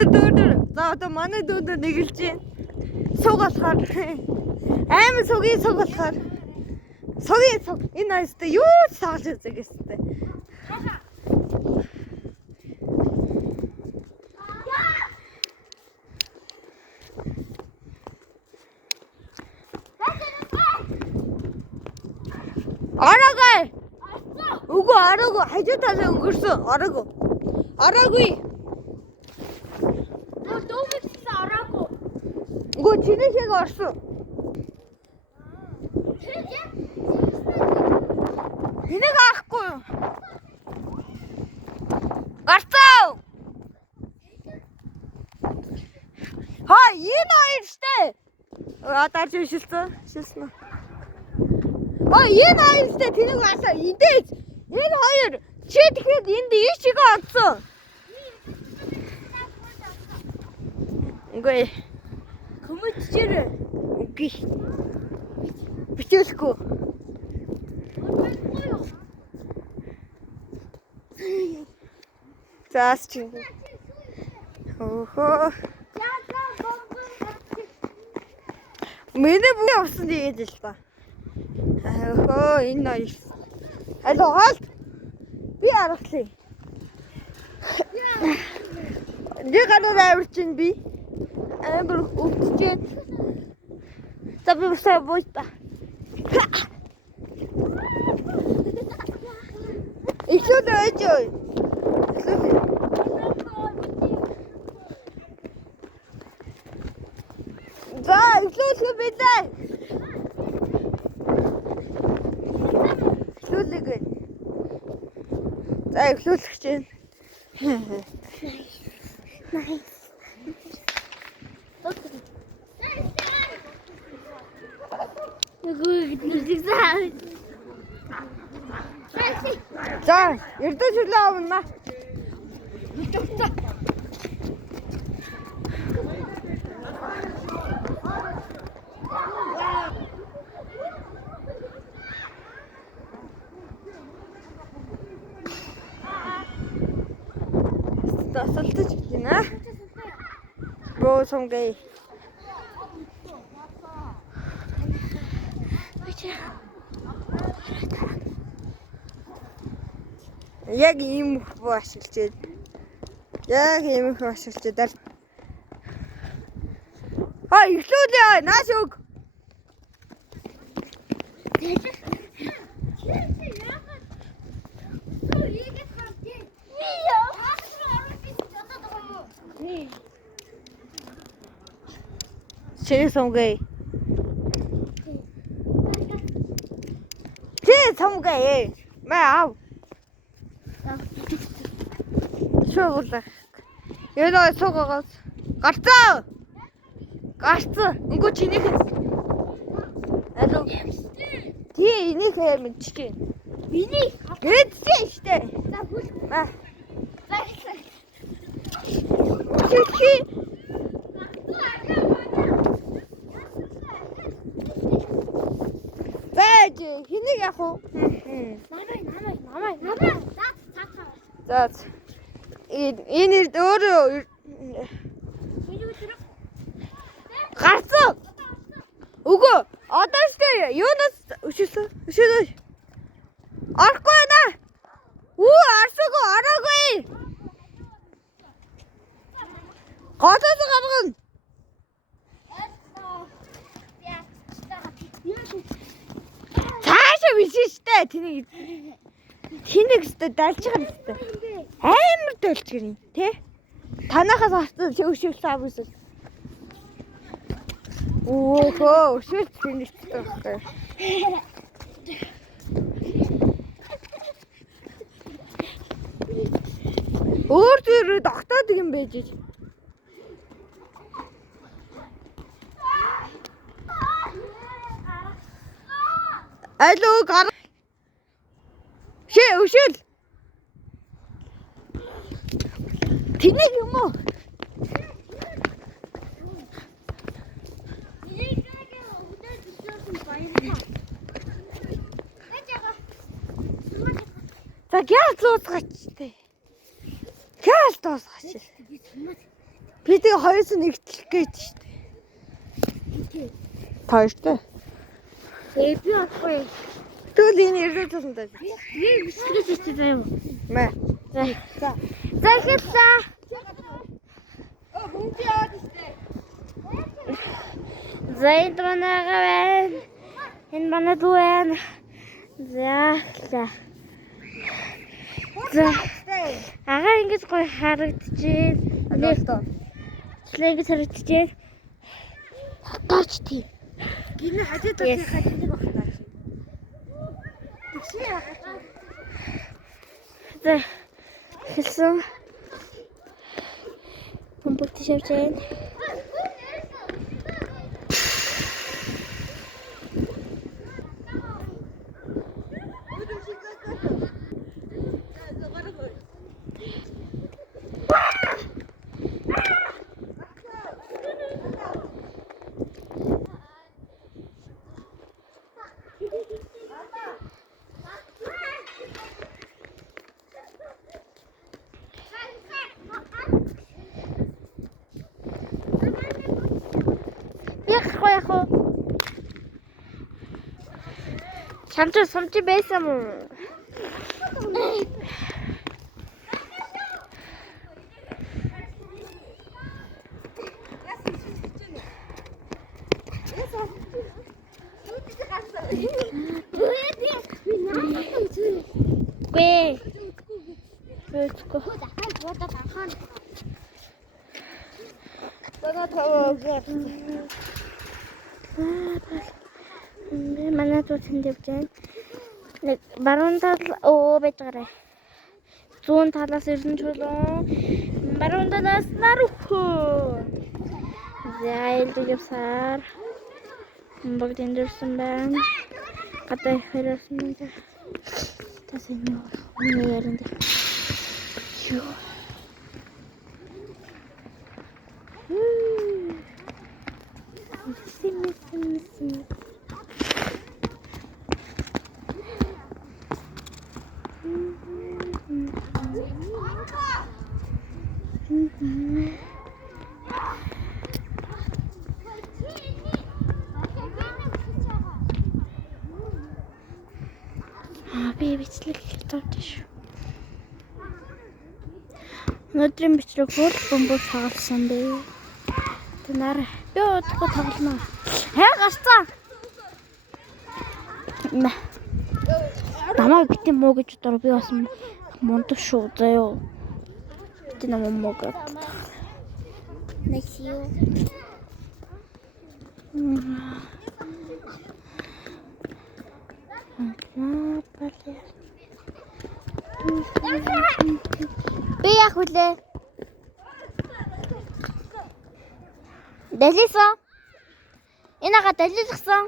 За одоо манай дүүдэд нэгэлж байна. Суг болохоор аймаг сугийн суг болохоор сугийн суг энэ хоёртой юу ч тоглож үзэх гэстэй. Араагүй. Үгүй араагүй хажуу талаа өнгөрсөн. Араагүй. Үгүй чиний шиг орсон. Энийг авахгүй юу? Гарцаа. Хаа, энэ хоёр штэ. Дарж шилсэн. Энэ хоёр штэ тэнийг асаа идэж. Энэ хоёр чи тэгэхэд энд ийчгээ одсон. Үгүй. Комментчээр үгүй. Бичүүлэхгүй. Заас чи. Хөө. Миний бүе авсан тэгээд л та. Хөө энэ хоёр. Аль хоол. Би аргалаа. Нэг гараар авирч ин би. Амбар өвчтэй. Табы босаа бойта. Ихлүүд өөжөө. За, ихлүүд бидээ. Ихлүүлэг. За, ихлүүлэх чинь. Nice. За, эрдэнэ шүлээ авна. Тасалдаж байна. Боо сонгээ. Яг ийм их ашиглаж. Ихлүүлээ нааш өг. Чи сонгээ. Маа. Шуугуулаа. Яа суугаас. Гарцаа. Үгүй чинийх. Алуу. Тий энийг мэдчихэв. Миний гэдсэн штэ. За хүл. Чи. Бэж хэнийг яах вэ? Намай. За. Энэ өөрөө гарцаа. Үгүй одоо штэ юунаас өшөөсөн. Орохгүй байна. Араагүй. Готоос гаргана. Цаашаа биш штэ тэнийг өстө дальж байгаа өстө. Амар дөлж гэрийн тий. Танахаас авсан өшөөлсөн авсан. Өшөөлт тэнэгтэй байна. Өөр зөрөө тогтоод юм байж. Алло гар. Өшөөл. Тэнийг юм уу? За гял зуусгаач. Гял дуусгаач. Би тэгээ хоёроос нэгтлэх гээд штэ. Тааштай. Би болохгүй. Тэгвэл энэ ирээд тусандаа. Би бисгээс чи заяа. Мэ. За. За хэллээ. Бүгд яваад штэ. За энэ манайгаа байна. Энэ манай дүү байна. За. За. Агаа ингэж гоё харагдчихээн. Алуултаа. Члээ ингэж харагдчихээн. Таач тийм. Гинэ хажууд талын хажууд багтаа. Тэгшээ яагаад? За. Хэлсэн. Бомбот шавчэн. яах вэ? Самч байсан мó. Манай тут тэнд нэг баруун тал байж гараа. Зүүн талаас ирсэн чулуун. Баруун талаас нарухуу. Зайлд явсаар. Бүгд эндэрсэн байна. Гадаа хэрсэн байна. Тас энэ яаранд. Юу. Сим. Би бичлэг тавьчих. Өнөөдрийн бичлэг бүр бомбор тоглосон бэ. Тэнар би удахгүй тоглоно. Гарцаа. Намаа битэн муу гэж бодороо би бас мундаг шүү заяа. Би намаа муу гад. Next you. Би яах вүлээ? Далисан. Энага далилсан.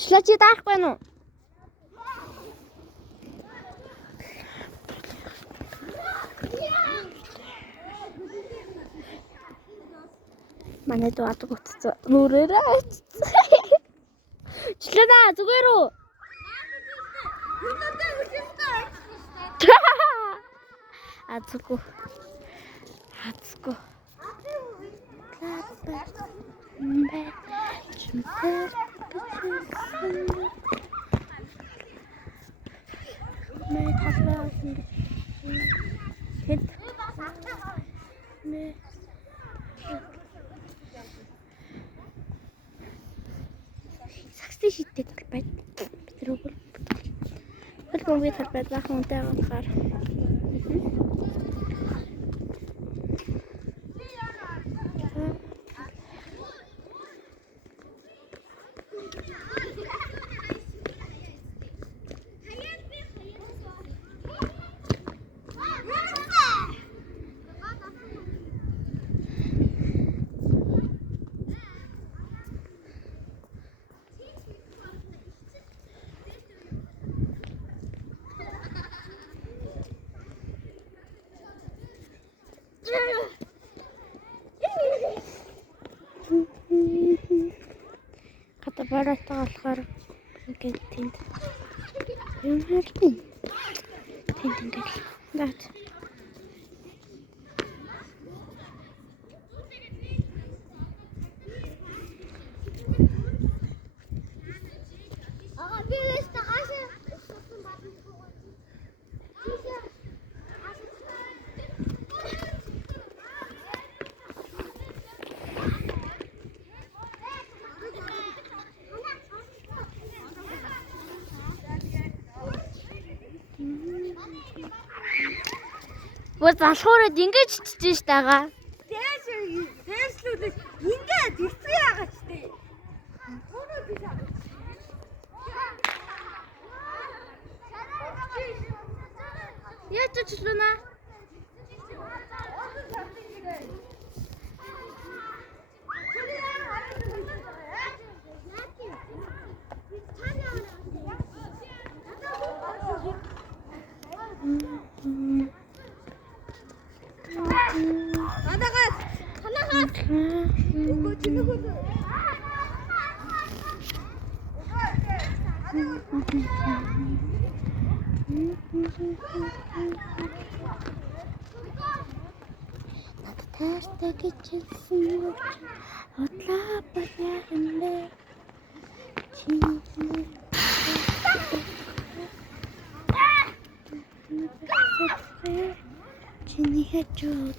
Члачи даахгүй нь. Манай дуу атг утцсан. Нүрээрээ. Члэнэ зүгээр үү? Ацгүй. Саксти шиттэй талбай. Битрүүгэл. Хөлбөмбөгийн талбай заахан үнтэй авахаар. Бараатаа болохоор ингээд тэнд Тэнтэй. Дат. Ага, би лэстэ хаашаа суусан бадан суугаад. Бүр залхуураад ингэж чичиж тагаа. Дээшлүүд ингээд ирсэн яагаад ч тий. Яаж ч луна. Надагаас танахаас үгүй чинийгөө Таартай гэжсэн үг хотлоо баярмэ. Чиний хажууд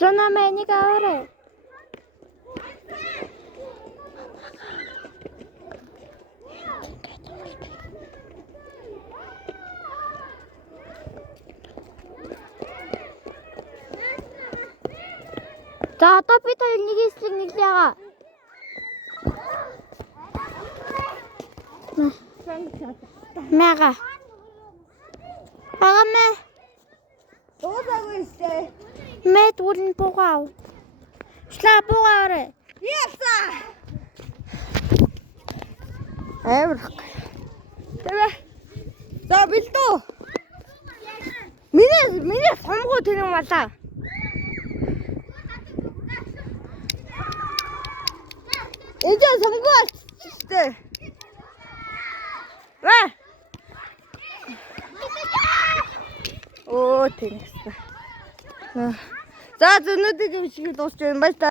Луна мэнийг аваарай. За одоо бид хоёр нэг эслэг нэг л ягаа. Мага. Ага мэ. дуусаагүй штэ. Мэд үлэн буугав. Шла буугаарай. Яса. Эврх. Тэгээ. За бэлдөө. Миний сомгоо тэр юм балаа. Энд сомгоо штэ. Ва. Оо тэнэс. За зөнөдөө юм шиг дуусч байна байна.